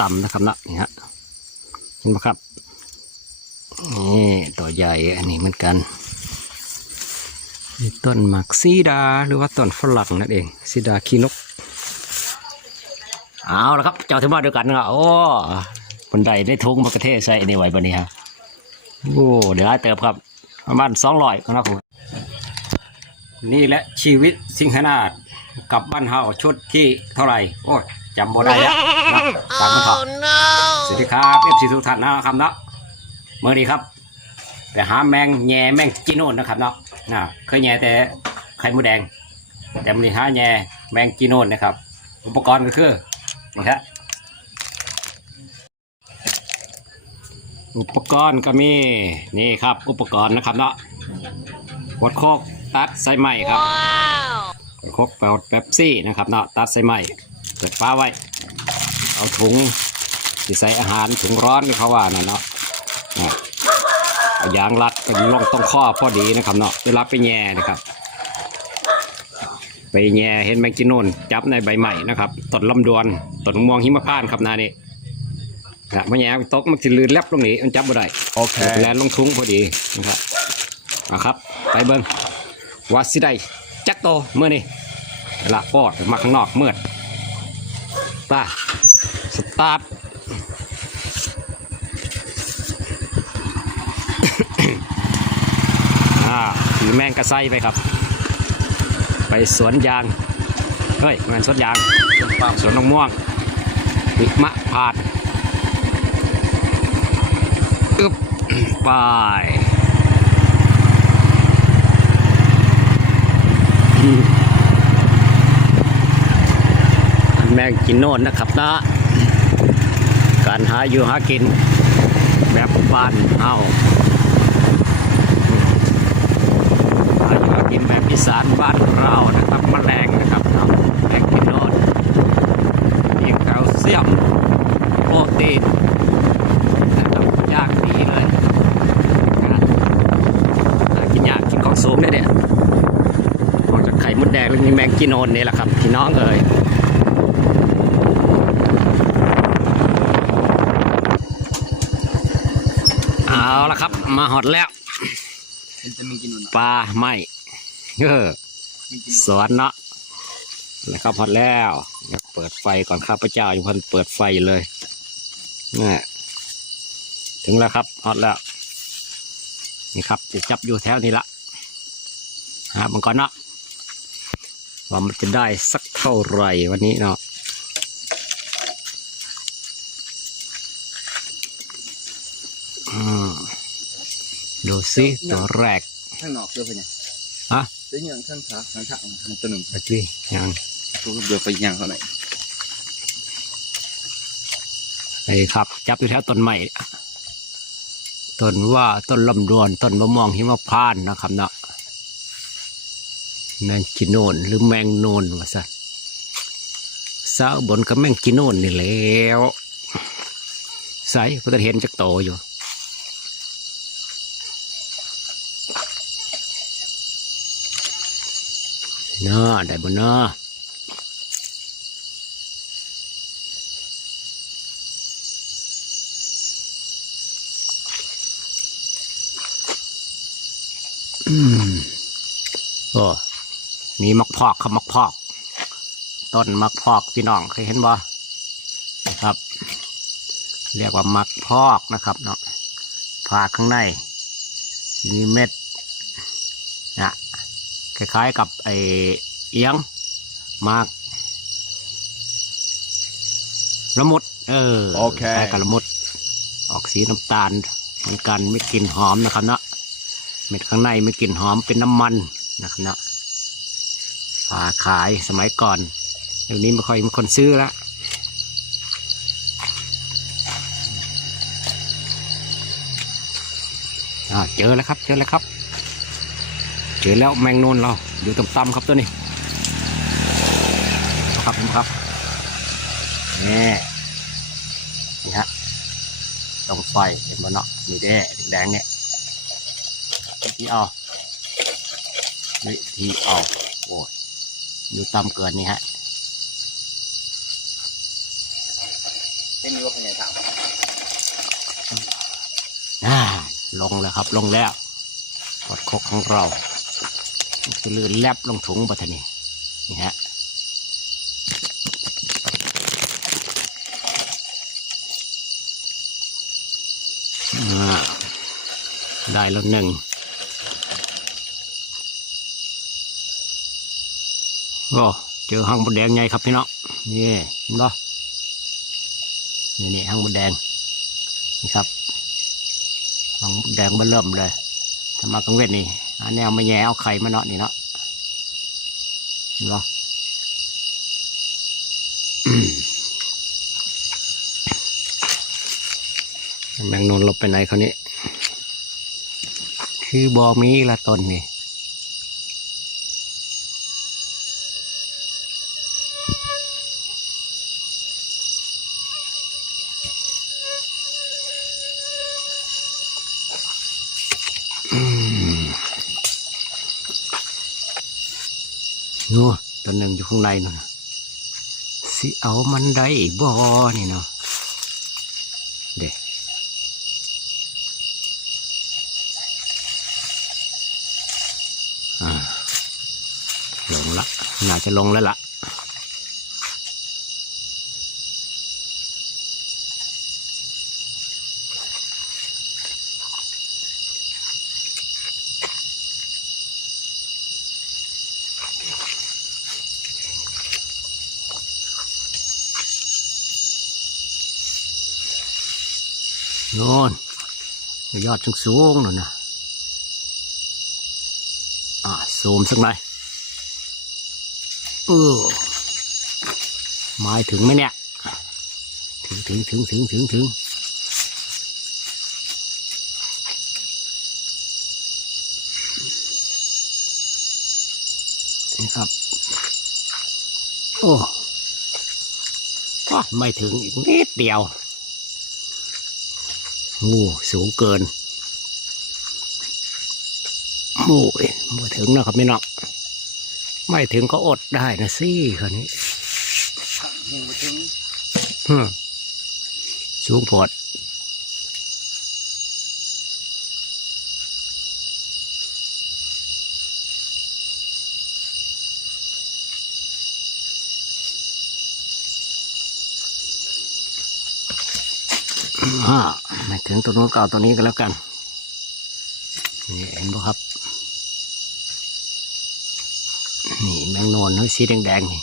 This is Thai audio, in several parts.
ต่ำนะครับนะนี่ฮะเห็นไหมครับนี่ตัวใหญ่อันนี้เหมือนกันต้นหมากซีดาหรือว่าต้นฝรั่งนั่นเองซีดาคีนกเอาละครับเจ้าที่บ้านเดียวกันนะโอ้คนใดได้ทุงมากระเทศใส่ในไหวปะนี้ฮะโอ้เดี๋ยวได้เติบครับประมาณสองร้อยก็นะครับนี่แหละชีวิตสิงหนาฏกับบ้านเฮาชุดที่เท่าไหร่โอ้จำบ่ได้แล้ว นะตามกันเถอะสวัสดีครับเอฟซีทุกท่านนะครับเนาะเมื่อดีครับไปหาแมงแง่แมงจีโน่นนะครับเนาะนะเคยแง่แต่ไข่มดแดง แต่มันนี้หาแง่แมงจีโน่นนะครับ อุปกรณ์ก็คือนี่ฮะอุปกรณ์ก็มีนี่ครับ อุปกรณ์นะครับเนาะขวดโคกตัดไส้ไหมครับขวดโคกเปล่าเป๊ปซี่นะครับเนาะตัดไส้ไหมเปิดฟ้าไว้ เอาถุงที่ใส่อาหารถุงร้อนที่เขาว่าน่ะเนาะนะเอายางรัดเป็นลงตรงข้อพอดีนะครับเนาะเวลาไปแย่นะครับ ไปแย่เห็นแมงจีโนนจับในใบใหม่นะครับต้นลำดวนต้นม่วงหิมพานต์ครับนานี่นะมาแย่ตกมันสิลืนแลบตรงนี้มันจับบ่ได้โอเคแลนลงทุงพอดีนะครับนะครับ ไปเบิ้งว่าสิได้จักโตเมื่อนี้เวลาปอดมาข้างนอกมืดตา สตาร์ทอ่าถือแมงกระไซไปครับ ไปสวนยาง เฮ้ยงานสวนยาง สวนมะม่วงหิมะพานต์อึบไปแมงกินโน่นนะครับนะ การหาอยู่หากินแบบบ้านเฮาหาอยู่หากินแบบอีสานบ้านเรานะครับแมลงนะครับเนาแมงกินน่นมีแคลเซียมโปรตีนนะครับยากดีเลยกินยากกินของสูงเนี่ยเนี่ยนอกจากไข่มดแดงแล้วมีแมงกินโนนนี่แหละครับพี่น้องเอ๋ย เอาละครับ มาหอดแล้วเป็นจะมีกินหนุนปลาไม่เออมีกินสวนเนาะนะครับหอดแล้วเดี๋ยวเปิดไฟก่อนข้าพเจ้าอยู่พันเปิดไฟเลยนี่ถึงแล้วครับฮอดแล้ว นี่ครับจะจับอยู่แถวนี้ละหามันก่อนเนาะว่ามันจะได้สักเท่าไหร่วันนี้เนาะ อืมดูสิตัวแรกข้างนอกเดือไปเนี่ยฮะเดี๋ยวยังข้างขาข้างขาทางตัวหนึ่งเมื่อกี้ยังตัวเดือไปยังเท่าไหร่ไอ้ครับ จับอยู่แถวต้นไม้ต้นว่าต้นลำดวนต้นมะม่วงหิมพานต์นะครับเนาะแมงกินโนนหรือแมงโนนว่าสันสาวบนกับแมงกินโนนนี่แหล้วใส่พุทธเห็นจักโตอยู่ เนาะได้บนเนาะอืมโอ้มีมักพอกครับมักพอก ต้นมักพอกพี่น้องเคยเห็นบ่นะครับ เรียกว่ามักพอกนะครับเนาะผ่าข้างในมีเม็ด คล้ายๆกับไอเอียงมากละมุด เออโอเค คล้ายกับละมุด ออกสีน้ำตาลเหมือนกันไม่กลิ่นหอมนะครับเนาะเม็ดข้างในไม่กลิ่นหอมเป็นน้ำมันนะครับเนาะฝาขายสมัยก่อนเดี๋ยวนี้ไม่ค่อยมีคนซื้อละอ่าเจอแล้วครับ เจอแล้วครับ เจอแล้วแมงนนเราอยู่ตรงตำครับตัวนี้ครับผมครับนี่นี่ฮะตรงไฟเห็นบ่เนาะมีแดงแดงเนี่ยวิธีเอาวิธีเอาโอ้ยอยู่ต่ำเกินนี่ฮะเป็นว่าพญาถามอ่าลงแล้วครับลงแล้วปอดคกของเรา จะลื่นแลบลงถุงปัทนีนี่ฮะได้แล้วหนึ่งโอ้เจอห้างบดแดงไงครับพี่น้องนี่เห็นปะนี่นี่ห้างบดแดงนี่ครับของแดงเบิ่เริ่มเลยถ้ามากลางเวทนี่ อันแนวไม่แย่เอาไข่มาเนาะนี่เนาะเห็นปะอืมแมงนนลบไปไหนเขานี้คือบอมีละตนนี่ อยู่ข้างในนะสิเอามันได้บ่นี่เนาะเด็กอ่าลงละ น่าจะลงแล้วล่ะ โน่นยอดสูงๆนั่นนะอ่าซูมสักหน่อยเออไม้ถึงไหมเนี่ย ถึงถึงถึงถึงถึงถึงนี่ครับ โอ้ไม่ถึงอีกนิดเดียว โอ้สูงเกินโอ้ยไม่ถึงนะครับไม่นอกไม่ถึงก็อดได้นะสิคราวนี้ยังมาถึงฮึมสูงโพอด ไม่ถึงตัวนู้นก็เอาตัวนี้ก็แล้วกัน นี่เห็นปะครับ นี่แมงนอนเฮ้ยสีแดงๆนี่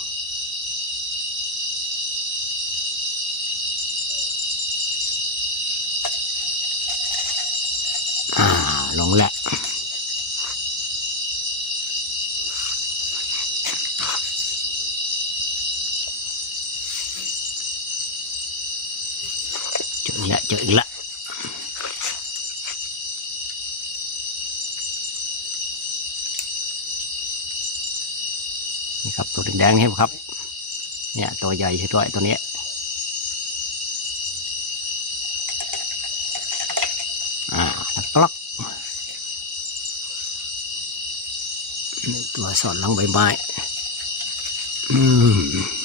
อ่า ลงแล้ว เจออีกล้วเจออีกล้วนี่ครับตัวแดงๆนี่ครับ เนี่ยตัวใหญ่ใช่ด้วยตัวนี้ยอ่าแล้วกลักตัวสอนลังใบไม้อืม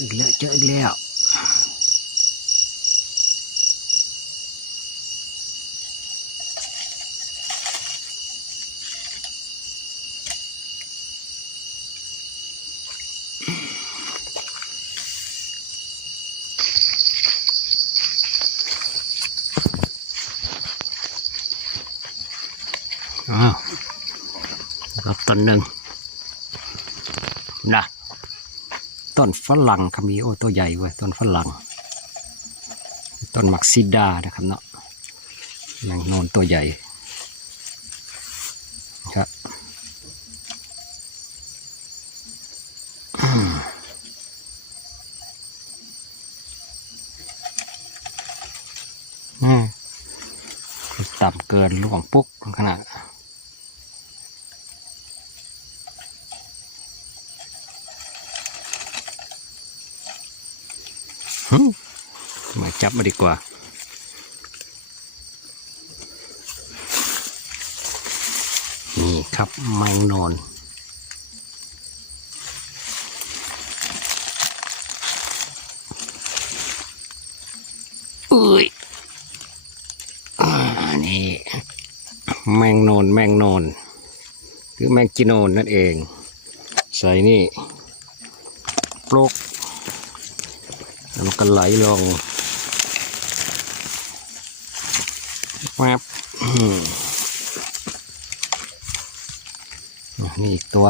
ออีกแล้วเจออีกแล้วอ้าวครับต้นหนึ่งนะ ต้นฝรั่งครับมีโอ้ตัวใหญ่เว้ยต้นฝรั่ง ต้นมักซิดานะครับเนาะแมงโนนตัวใหญ่ครับต่ำเกินล่วงปุ๊กขนาดหึมา จับมาดีกว่าครับแมงนอนอุ้ยอ่านี่แมงนอนแมงนอน หรือแมงจีโนนนั่นเอง ใส่นี่ปลุกแล้วมันก็ไหลลง วับนี่อีกตัว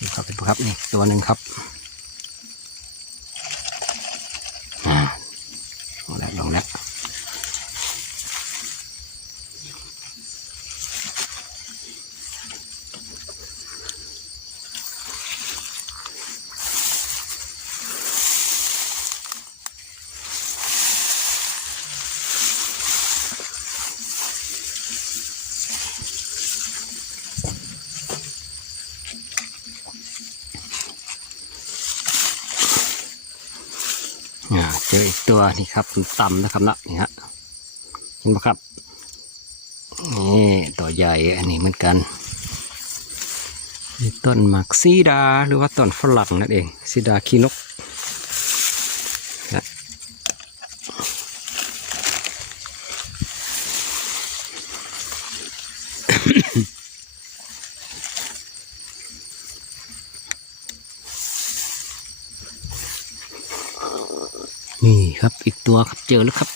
นี่ครับเป็นครับนี่ตัวหนึ่งครับอ่าลงแล้วลงแล้ว อ่าเจออีก ตัวนี่ครับต่ำนะครับนะนี่ฮะเห็นไหมครับนี่ตัวใหญ่อันนี้เหมือนกันต้นหมากซีดาหรือว่าต้นฝรั่งนั่นเองซีดาคีนกนะนี่ครับอีก ตัวครับเจอแล้วครับ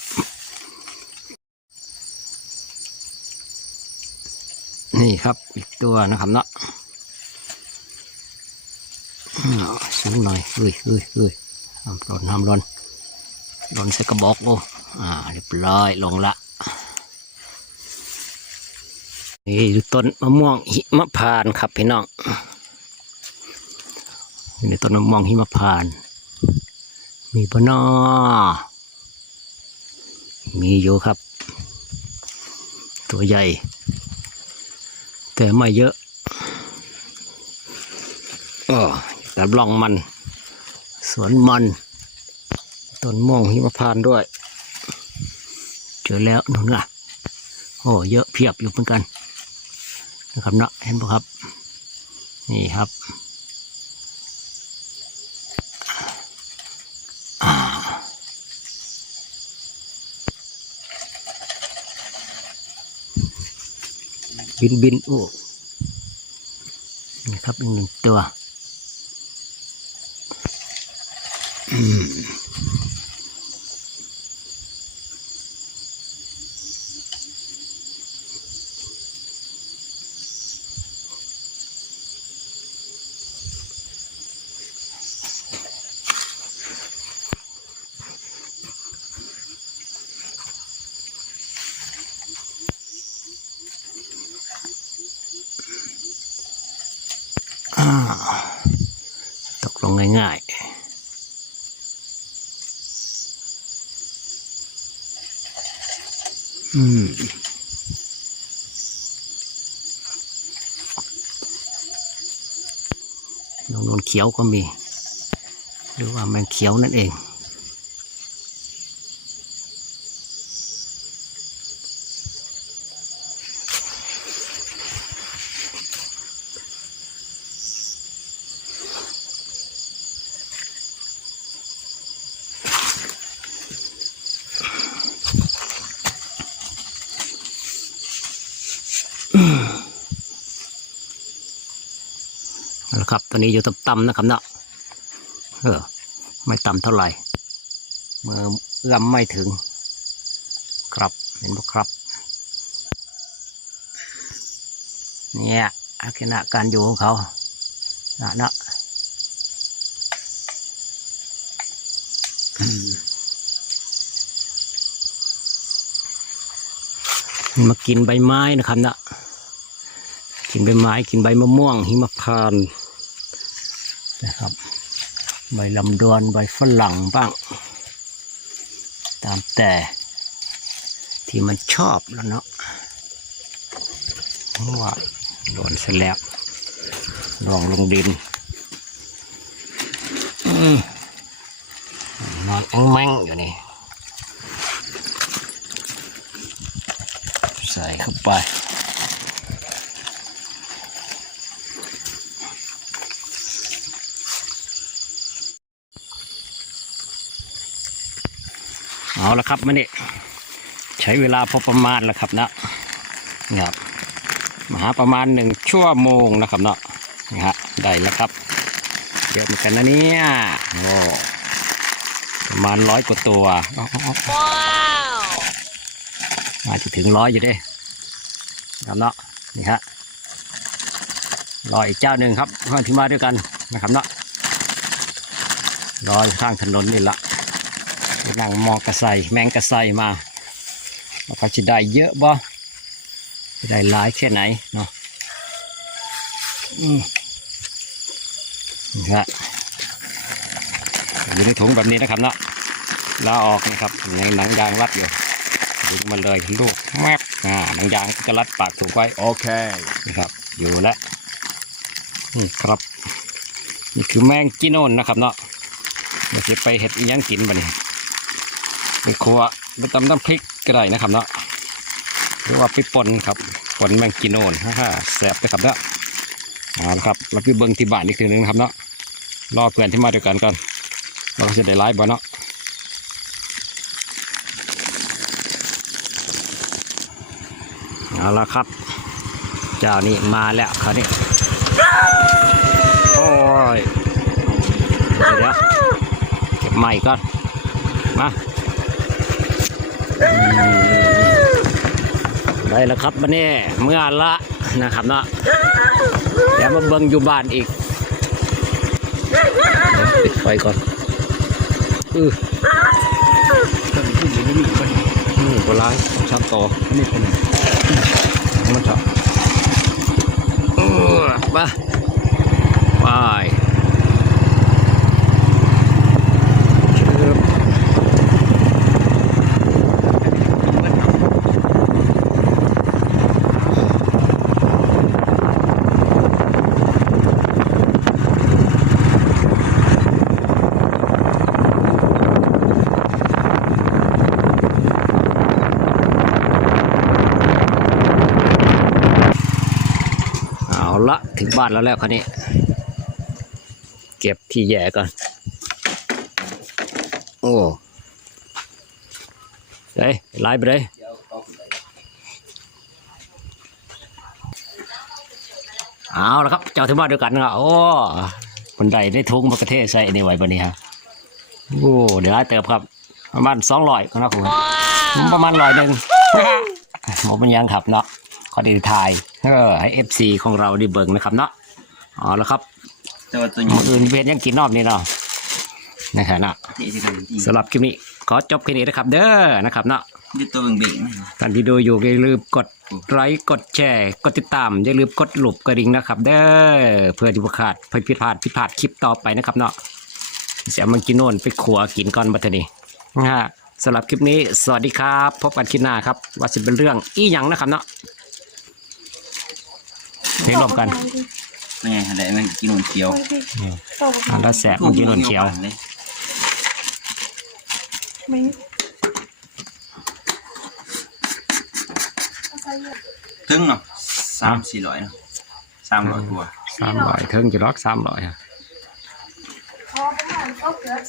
นี่ครับอีกตัวนะครับเนาะสูงหน่อยเฮ้ยเฮ้ยเฮ้ยห้ามหล่นห้ามหล่นหล่นใส่กระบอกโอ้อ่าเรียบร้อยลงละนี่ดูต้นมะม่วงหิมะพานครับพี่น้องนี่ต้นมะม่วงหิมะพาน มีปะนอ มีอยู่ครับ ตัวใหญ่ แต่ไม่เยอะอ๋อแต่บลองมัน สวนมันต้นม่วงหิมพานด้วย เจอแล้วนู่นล่ะ โอ้เยอะเพียบอยู่เหมือนกันนะครับเนาะเห็นปะครับ นี่ครับ บินบินโอ้นะครับอีกหนึ่งตัวอืมอ่าตกลงง่ายๆ อืมนงนนเขียวก็มี หรือว่าแมงเขียวนั่นเองันแหละครับตอนนี้อยู่ต่ำๆนะครับเนาะเออ ไม่ต่ำเท่าไหร่เมื่อเอื้อมไม่ถึง ครับเห็นไหมครับ เนี่ยลักษณะการอยู่ของเขานะเนาะมากินใบไม้นะครับเนาะกินใบไม้กินใบมะม่วงหิมะพานต์ นะครับ ใบลำดวนใบฝรั่งบ้าง ตามแต่ที่มันชอบแล้วเนาะเพราะว่าโดนเสร็จแล้วลองลงดินอนอนแองแมงอยู่นี่ ใส่เข้าไป เอาละครับมันนี่ใช้เวลาพอประมาณแล้วครับนะนี่ครับมาหาประมาณหนึ่งชั่วโมงนะครับเนาะนี่ฮะได้แล้วครับเยอะเหมือนกันนะเนี่ยโอ้ประมาณร้อยกว่าตัวเอาเอาเอาอาจจะถึงร้อยอยู่เด้ครับเนาะนี่ฮะรออีกเจ้าหนึ่งครับเพื่อนที่มาด้วยกันนะครับเนาะรออยู่ข้างถนนนี่ละ นั่งมองกระใสแมงกระใสมาว่าเขาจะได้เยอะบ่จะได้หลายแค่ไหนเนาะอืมนี่ฮะอยู่ในถุงแบบนี้นะครับเนาะแล้วออกนะครับในหนังยางรัดอยู่ดึงมันเลยลูกแมบอ่าหนังยางก็จะรัดปากถุงไว้ Okay. นะครับ อยู่แล้วนี่ครับ นี่คือแมงจีโนนนะครับเนาะเดี๋ยวจะไปเห็ดอีหยังกินบ่เนี่ย ไปครัวไปตำน้ำพริกก็ได้นะครับเนาะหรือว่าไปป่นครับป่นแมงกิโนนฮ่าแสบไปครับเนาะเอาละครับเราไปเบิ้งที่บ้านอีกทีหนึงครับเนาะรอเพื่อนที่มาด้วยกันก่อนเราจะได้ไลฟ์บ่เนาะเอาละครับ เจ้านี่มาแล้วคราวนี้โอ้ยเดี๋ยวเก็บใหม่ก่อนมา ได้แล้วครับวันนี้เมื่อละนะครับเนาะเดี๋ยวมาเบิ่งอยู่บ้านอีกปิดไฟก่อนอือต้นที่อยู่นี่มีคนนี่โบราณชอบโตนี่คนมันชอบเออไปไปชึบเอาละถึง บ้านแล้วแล้วคันนี้ เก็บที่แย่ก่อน โอ้เฮ้ยไล่ไปเลยเอาละครับ เจ้าถึงมาด้วยกันนะครับโอ้คนใดได้ทุงมากระเทศใส่ในไว้ปะเนี่ยฮะโอ้เดี๋ยวไล่เติบครับ ประมาณสองร้อยครับผมประมาณร้อยหนึ่งหมอมันยังครับเนาะขอดีทาย เออให้เอฟซีของเราได้เบิ่งนะครับเนาะเอาละครับแต่ว่าตัวหมนี้ออื่นเวียนยังกินนอบนี่เนาะนะครับเนาะที่ที่กันที่สำหรับคลิปนี้ขอจบแค่นี้นะครับ เด้อนะครับเนาะที่ตัวเบ่งท่านที่ดูอยู่อย่าลืมกดไลค์กดแชร์ กดติดตามอย่าลืมกดหลุบกระดิ่งนะครับ เด้อเพื่อที่จะขาดเพื่อผิดพลาดผิดพลาดคลิปต่อไปนะครับเนาะเสียมันกินโน่นไปขัวกินก่อนบัดนี้นะฮะสำหรับคลิปนี้สวัสดีครับ พบกันคลิปหน้าครับ ว่าจะเป็นเรื่องอีหยังนะครับเนาะ เพลงรวมกันๆเป็นไงอะไรมันกินนมเขียวอ่าแล้วแสบมันกินโน่นเขียวเลยไม่ถึงเนาะสามสี่ร้อยเนาะสามร้อยกว่าสามร้อยเทิงจะล็อกสามร้อยพอประมาณก็เกิด